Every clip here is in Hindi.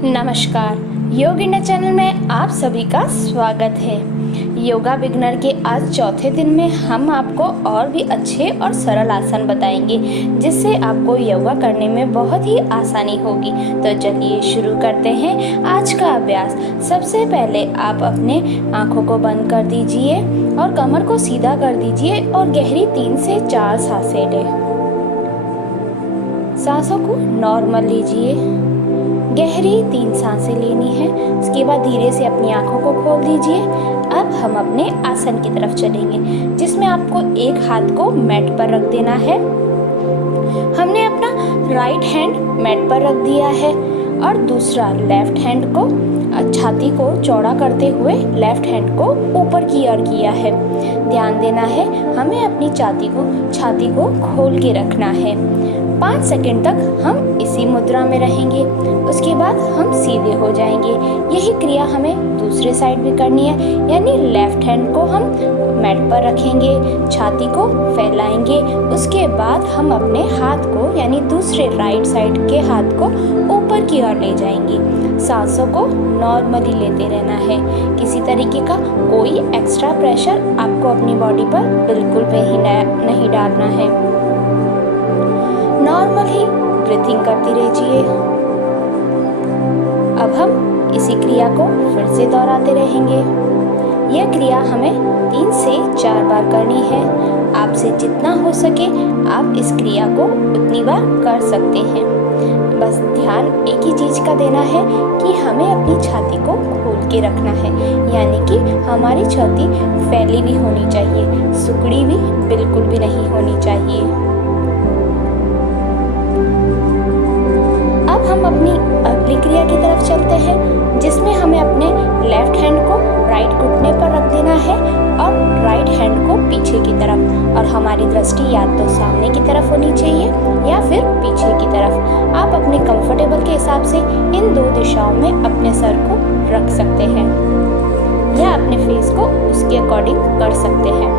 नमस्कार। योग इंडिया चैनल में आप सभी का स्वागत है। योगा बिगनर के आज चौथे दिन में हम आपको और भी अच्छे और सरल आसन बताएंगे जिससे आपको योगा करने में बहुत ही आसानी होगी। तो चलिए शुरू करते हैं आज का अभ्यास। सबसे पहले आप अपने आँखों को बंद कर दीजिए और कमर को सीधा कर दीजिए और गहरी 3 से 4 सांसें लें। सांसों को नॉर्मल लीजिए, गहरी 3 सांसें लेनी है। उसके बाद धीरे से अपनी आंखों को खोल दीजिए। अब हम अपने आसन की तरफ चलेंगे जिसमें आपको एक हाथ को मैट पर रख देना है। हमने अपना राइट हैंड मैट पर रख दिया है और दूसरा लेफ्ट हैंड को छाती को चौड़ा करते हुए लेफ्ट हैंड को ऊपर की ओर किया है। ध्यान देना है, हमें अपनी छाती को खोल के रखना है। 5 सेकंड तक हम इसी मुद्रा में रहेंगे। उसके बाद हम सीधे हो जाएंगे। यही क्रिया हमें दूसरे साइड भी करनी है, यानी लेफ्ट हैंड को हम मैट पर रखेंगे, छाती को फैलाएंगे। उसके बाद हम अपने हाथ को यानी दूसरे राइट साइड के हाथ को ऊपर की ओर ले जाएंगे। सांसों को नॉर्मली लेते रहना है। किसी तरीके का कोई एक्स्ट्रा प्रेशर आपको अपनी बॉडी पर बिल्कुल भी नहीं डालना है। नॉर्मल ही ब्रीथिंग करती रहिए। अब हम इसी क्रिया को फिर से दोहराते रहेंगे। यह क्रिया हमें 3 से 4 बार करनी है। आपसे जितना हो सके आप इस क्रिया को उतनी बार कर सकते हैं। बस ध्यान एक ही चीज़ का देना है कि हमें अपनी छाती को खोल के रखना है, यानी कि हमारी छाती फैली भी होनी चाहिए, सिकुड़ी भी बिल्कुल भी नहीं होनी चाहिए। अब हम अपनी अगली क्रिया की तरफ चलते हैं जिसमें हमें अपने लेफ्ट हैंड को राइट घुटने पर रख देना है और राइट हैंड को पीछे की तरफ, और हमारी दृष्टि या तो सामने की तरफ होनी चाहिए या फिर पीछे की तरफ। आप अपने कंफर्टेबल के हिसाब से इन 2 दिशाओं में अपने सर को रख सकते हैं या अपने फेस को उसके अकॉर्डिंग कर सकते हैं।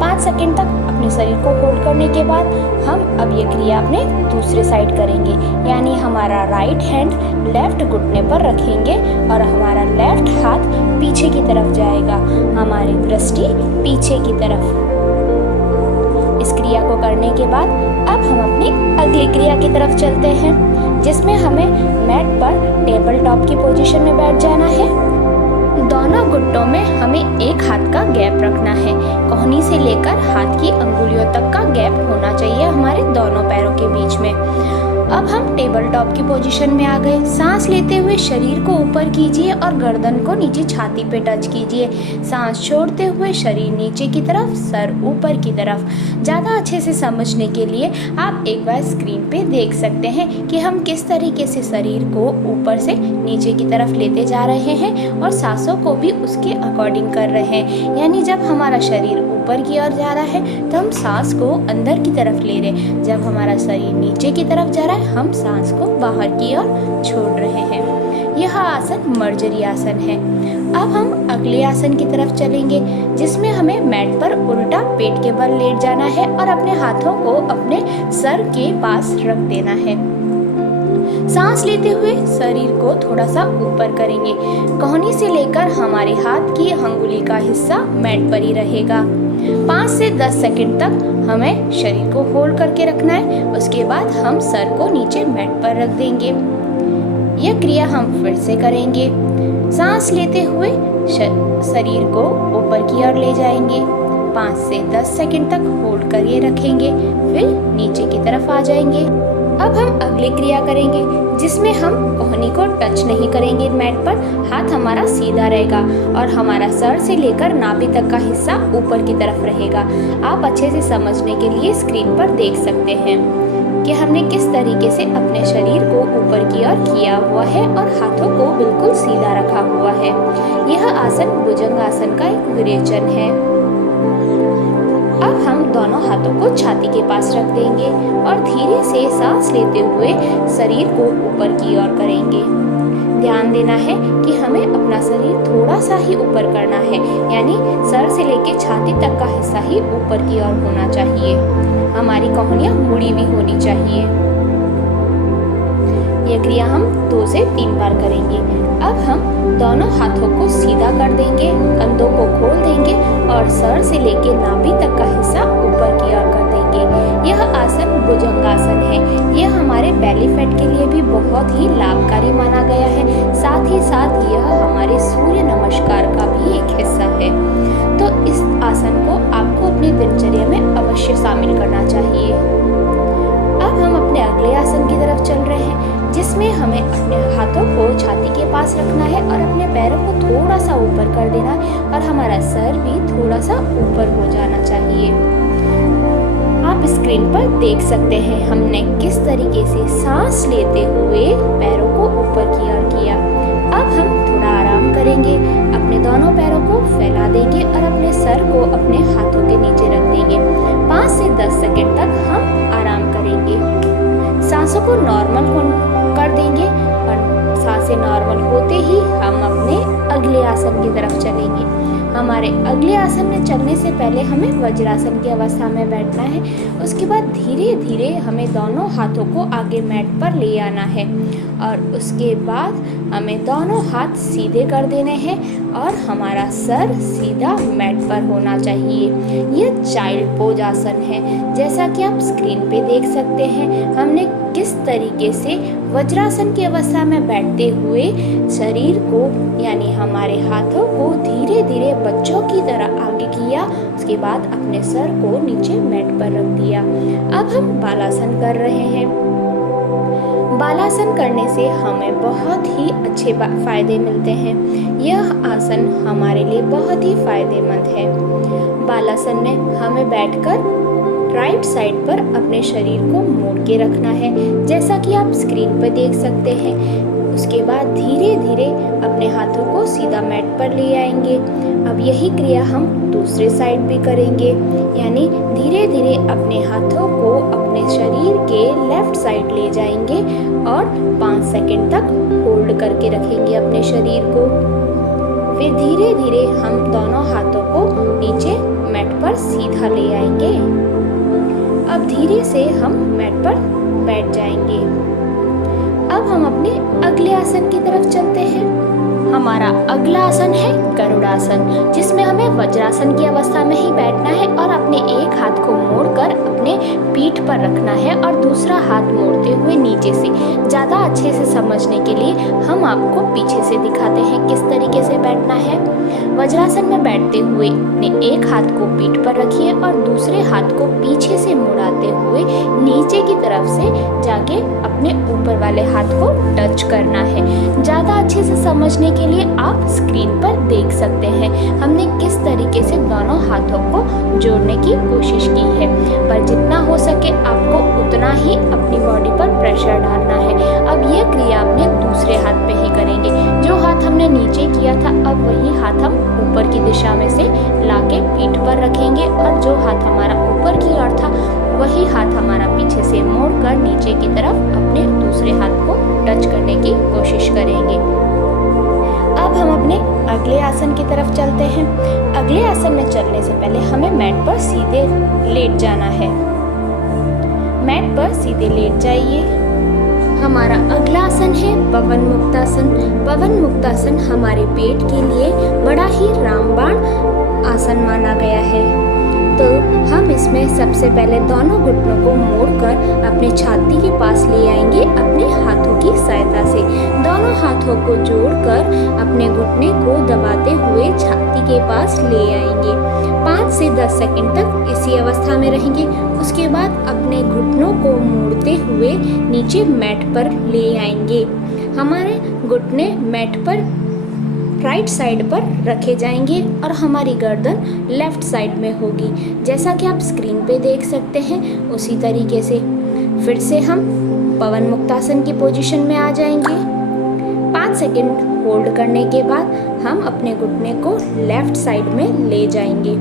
5 सेकंड तक अपने शरीर को होल्ड करने के बाद हम अब ये क्रिया अपने दूसरे साइड करेंगे, यानी हमारा राइट हैंड लेफ्ट घुटने पर रखेंगे और हमारा लेफ्ट हाथ पीछे की तरफ जाएगा, हमारी दृष्टि पीछे की तरफ। इस क्रिया को करने के बाद अब हम अपनी अगली क्रिया की तरफ चलते हैं जिसमें हमें मैट पर टेबल टॉप की पोजीशन में बैठ जाना है। दोनों घुटनों में हमें एक हाथ का गैप रखना है। कोहनी से लेकर हाथ की अंगुलियों तक का गैप होना चाहिए हमारे दोनों पैरों के बीच में। अब हम टेबल टॉप की पोजीशन में आ गए। सांस लेते हुए शरीर को ऊपर कीजिए और गर्दन को नीचे छाती पे टच कीजिए। सांस छोड़ते हुए शरीर नीचे की तरफ, सर ऊपर की तरफ। ज़्यादा अच्छे से समझने के लिए आप एक बार स्क्रीन पे देख सकते हैं कि हम किस तरीके से शरीर को ऊपर से नीचे की तरफ लेते जा रहे हैं और सांसों को भी उसके अकॉर्डिंग कर रहे हैं। यानी जब हमारा शरीर ऊपर की ओर जा रहा है तो हम सांस को अंदर की तरफ ले रहे हैं, जब हमारा शरीर नीचे की तरफ जा रहा है हम सांस को बाहर की ओर छोड़ रहे हैं। यह आसन मर्जरी आसन है। अब हम अगले आसन की तरफ चलेंगे जिसमें हमें मैट पर उल्टा पेट के बल लेट जाना है और अपने हाथों को अपने सर के पास रख देना है। सांस लेते हुए शरीर को थोड़ा सा ऊपर करेंगे। कोहनी से लेकर हमारे हाथ की अंगुली का हिस्सा मैट पर ही रहेगा। 5 से 10 सेकंड तक हमें शरीर को होल्ड करके रखना है। उसके बाद हम सर को नीचे मैट पर रख देंगे। यह क्रिया हम फिर से करेंगे। सांस लेते हुए शरीर को ऊपर की ओर ले जाएंगे। 5 से 10 सेकंड तक होल्ड करके रखेंगे, फिर नीचे की तरफ आ जाएंगे। अब हम अगली क्रिया करेंगे जिसमें हम कोहनी को टच नहीं करेंगे मैट पर। हाथ हमारा सीधा रहेगा और हमारा सर से लेकर नाभि तक का हिस्सा ऊपर की तरफ रहेगा। आप अच्छे से समझने के लिए स्क्रीन पर देख सकते हैं कि हमने किस तरीके से अपने शरीर को ऊपर की ओर किया हुआ है और हाथों को बिल्कुल सीधा रखा हुआ है। यह आसन भुजंग आसन का एक वेरिएशन है। अब हम दोनों हाथों को छाती के पास रख देंगे और धीरे से सांस लेते हुए शरीर को ऊपर की ओर करेंगे। ध्यान देना है कि हमें अपना शरीर थोड़ा सा ही ऊपर करना है, यानी सर से लेकर छाती तक का हिस्सा ही ऊपर की ओर होना चाहिए। हमारी कोहनियाँ मुड़ी भी होनी चाहिए। यह क्रिया हम 2 से 3 बार करेंगे। अब हम दोनों हाथों को सीधा कर देंगे, कंधों को खोल देंगे और सर से लेकर नाभि तक का हिस्सा ऊपर की ओर कर देंगे। यह आसन भुजंगासन है। यह हमारे बेली फैट के लिए भी बहुत ही लाभकारी माना गया है। साथ ही साथ यह हमारे सूर्य नमस्कार का भी एक हिस्सा है। तो इस आसन को आपको अपनी दिनचर्या में अवश्य शामिल करना चाहिए। अब हम अपने अगले आसन की तरफ चल रहे हैं, जिसमें हमें अपने हाथों को छाती के पास रखना है और अपने पैरों को थोड़ा सा ऊपर कर देना है और हमारा सर भी थोड़ा सा ऊपर हो जाना चाहिए। आप स्क्रीन पर देख सकते हैं हमने किस तरीके से सांस लेते हुए पैरों को ऊपर की ओर किया। अब हम थोड़ा आराम करेंगे, अपने दोनों पैरों को फैला देंगे और अपने सर को अपने हाथों के नीचे रख देंगे। 5 से 10 सेकंड तक हम आराम करेंगे। सांसों को नॉर्मल कर देंगे और सांसें नॉर्मल होते ही हम अपने अगले आसन की तरफ चलेंगे। हमारे अगले आसन में चलने से पहले हमें वज्रासन की अवस्था में बैठना है। उसके बाद धीरे धीरे हमें दोनों हाथों को आगे मैट पर ले आना है और उसके बाद हमें दोनों हाथ सीधे कर देने हैं और हमारा सर सीधा मैट पर होना चाहिए। यह चाइल्ड पोज आसन है। जैसा कि आप स्क्रीन पे देख सकते हैं हमने किस तरीके से वज्रासन की अवस्था में बैठते हुए शरीर को यानी हमारे हाथों को धीरे धीरे बच्चों की तरह आगे किया। उसके बाद अपने सर को नीचे मैट पर रख दिया। अब हम बालासन कर रहे हैं। बालासन करने से हमें बहुत ही अच्छे फायदे मिलते हैं। यह आसन हमारे लिए बहुत ही फायदेमंद है। बालासन में हमें बैठकर राइट साइड पर अपने शरीर को मोड़ के रखना है, जैसा कि आप स्क्रीन पर देख सकते हैं। उसके बाद धीरे धीरे अपने हाथों को सीधा मैट पर ले आएंगे। अब यही क्रिया हम दूसरे साइड भी करेंगे, यानी धीरे धीरे अपने हाथों को अपने शरीर के लेफ्ट साइड ले जाएंगे और 5 सेकंड तक होल्ड करके रखेंगे अपने शरीर को। फिर धीरे धीरे हम दोनों हाथों को नीचे मैट पर सीधा ले आएंगे। अब धीरे से हम मैट पर बैठ जाएंगे। अब हम अपने अगले आसन की तरफ चलते हैं। हमारा अगला आसन है गरुड़ासन, जिसमें हमें वज्रासन की अवस्था में ही बैठना है और अपने एक हाथ को मोड़कर अपने पीठ पर रखना है और दूसरा हाथ मोड़ते हुए नीचे से। ज़्यादा अच्छे से समझने के लिए हम आपको पीछे से दिखाते हैं किस तरीके से बैठना है। वज्रासन में बैठते हुए अपने एक हाथ को पीठ पर रखिए और दूसरे हाथ को पीछे से मुड़ाते हुए नीचे की तरफ से जाके अपने ऊपर वाले हाथ को टच करना है। ज़्यादा अच्छे से समझने के लिए आप स्क्रीन पर देख सकते हैं हमने किस तरीके से दोनों हाथों को जोड़ने की कोशिश की है। पर जितना हो सके आपको उतना ही अपनी बॉडी पर प्रेशर डालना है। अब यह क्रिया अपने दूसरे हाथ पे ही करेंगे। जो हाथ हमने नीचे किया था अब वही हाथ हम ऊपर की दिशा में से लाके पीठ पर रखेंगे और जो हाथ हमारा ऊपर की ओर था वही हाथ हमारा पीछे से मोड़कर नीचे की तरफ अपने दूसरे हाथ को टच करने की कोशिश करेंगे। अब हम अपने अगले आसन की तरफ चलते हैं। अगले आसन में चलने से पहले हमें मैट पर सीधे लेट जाना है। मैट पर सीधे लेट जाइए। हमारा अगला आसन है पवन मुक्तासन। पवन मुक्तासन हमारे पेट के लिए बड़ा ही रामबाण आसन माना गया है। तो हम इसमें सबसे पहले दोनों घुटनों को मोड़कर अपने छाती के पास ले आएंगे अपने हाथों की सहायता से। दोनों हाथों को जोड़कर अपने घुटने को दबाते हुए छाती के पास ले आएंगे। 5 से 10 सेकंड तक इसी अवस्था में रहेंगे। उसके बाद अपने घुटनों को मोड़ते हुए नीचे मैट पर ले आएंगे। हमारे घुटने मैट पर राइट साइड पर रखे जाएंगे और हमारी गर्दन लेफ्ट साइड में होगी। जैसा कि आप स्क्रीन पे देख सकते हैं उसी तरीके से फिर से हम पवन मुक्तासन की पोजीशन में आ जाएंगे। 5 सेकंड होल्ड करने के बाद हम अपने घुटने को लेफ्ट साइड में ले जाएंगे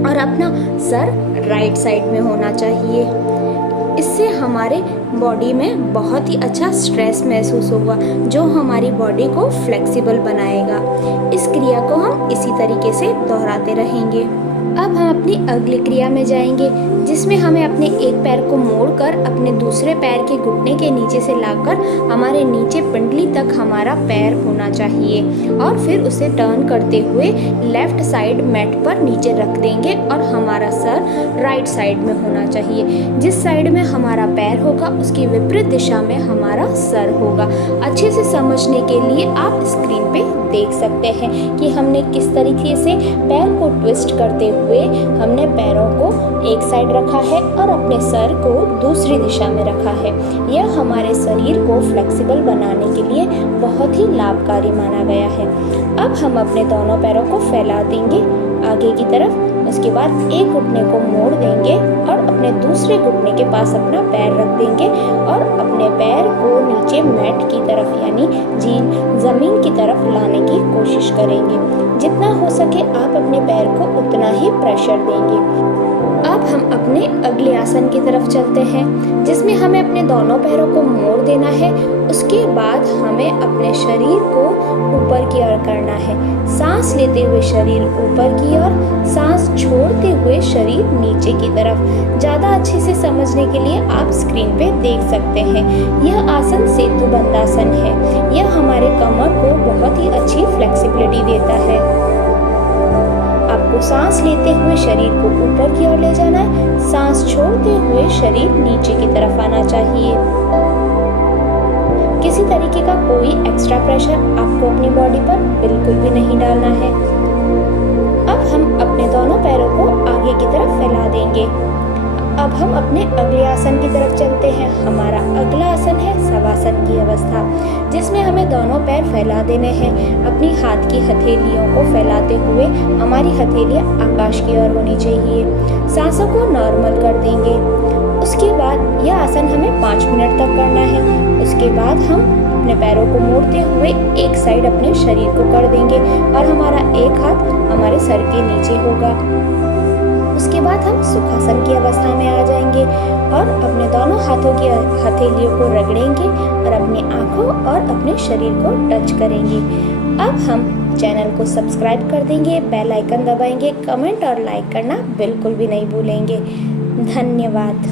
और अपना सर राइट साइड में होना चाहिए। इससे हमारे बॉडी में बहुत ही अच्छा स्ट्रेस महसूस होगा जो हमारी बॉडी को फ्लेक्सिबल बनाएगा। इस क्रिया को हम इसी तरीके से दोहराते रहेंगे। अब हम अपनी अगली क्रिया में जाएंगे जिसमें हमें अपने एक पैर को मोड़कर अपने दूसरे पैर के घुटने के नीचे से लाकर हमारे नीचे पिंडली तक हमारा पैर होना चाहिए और फिर उसे टर्न करते हुए लेफ्ट साइड मैट पर नीचे रख देंगे और हमारा सर राइट साइड में होना चाहिए। जिस साइड में हमारा पैर होगा उसकी विपरीत दिशा में हमारा सर होगा। अच्छे से समझने के लिए आप स्क्रीन पे देख सकते हैं कि हमने किस तरीके से पैर को ट्विस्ट करते हुए हमने पैरों को एक साइड रखा है और अपने सर को दूसरी दिशा में रखा है। यह हमारे शरीर को फ्लेक्सिबल बनाने के लिए बहुत ही लाभकारी माना गया है। अब हम अपने दोनों पैरों को फैला देंगे आगे की तरफ। उसके बाद एक घुटने को मोड़ देंगे और अपने दूसरे घुटने के पास अपना पैर रख देंगे और अपने पैर को नीचे मैट की तरफ यानी ज़मीन की तरफ लाने की कोशिश करेंगे। जितना हो सके आप अपने पैर को उतना ही प्रेशर देंगे। अब हम अपने अगले आसन की तरफ चलते हैं, जिसमें हमें अपने दोनों पैरों को मोड़ देना है। उसके बाद हमें अपने शरीर को ऊपर की ओर करना है। सांस लेते हुए शरीर ऊपर की ओर, सांस छोड़ते हुए शरीर नीचे की तरफ। ज़्यादा अच्छे से समझने के लिए आप स्क्रीन पे देख सकते हैं। यह आसन सेतु बंधासन है। यह हमारे कमर को बहुत ही अच्छी फ्लेक्सिबिलिटी देता है। आपको सांस लेते हुए शरीर को ऊपर की ओर ले जाना है, सांस छोड़ते हुए शरीर नीचे की तरफ आना चाहिए। किसी तरीके का कोई एक्स्ट्रा प्रेशर आपको अपनी बॉडी पर बिल्कुल भी नहीं डालना है। अब हम अपने दोनों पैरों को आगे की तरफ फैला देंगे। अब हम अपने अगले आसन की तरफ चलते हैं। हमारा अगला आसन है शवासन की अवस्था, जिसमें हमें दोनों पैर फैला देने हैं। अपनी हाथ की हथेलियों को फैलाते हुए हमारी हथेलियां आकाश की ओर होनी चाहिए। सांसों को नॉर्मल कर देंगे। उसके बाद यह आसन हमें 5 मिनट तक करना है। उसके बाद हम अपने पैरों को मोड़ते हुए एक साइड अपने शरीर को कर देंगे और हमारा एक हाथ हमारे सर के नीचे होगा। उसके बाद हम सुखासन की अवस्था में आ जाएंगे और अपने दोनों हाथों की हथेलियों को रगड़ेंगे और अपनी आंखों और अपने शरीर को टच करेंगे। अब हम चैनल को सब्सक्राइब कर देंगे, बेल आइकन दबाएंगे, कमेंट और लाइक करना बिल्कुल भी नहीं भूलेंगे। धन्यवाद।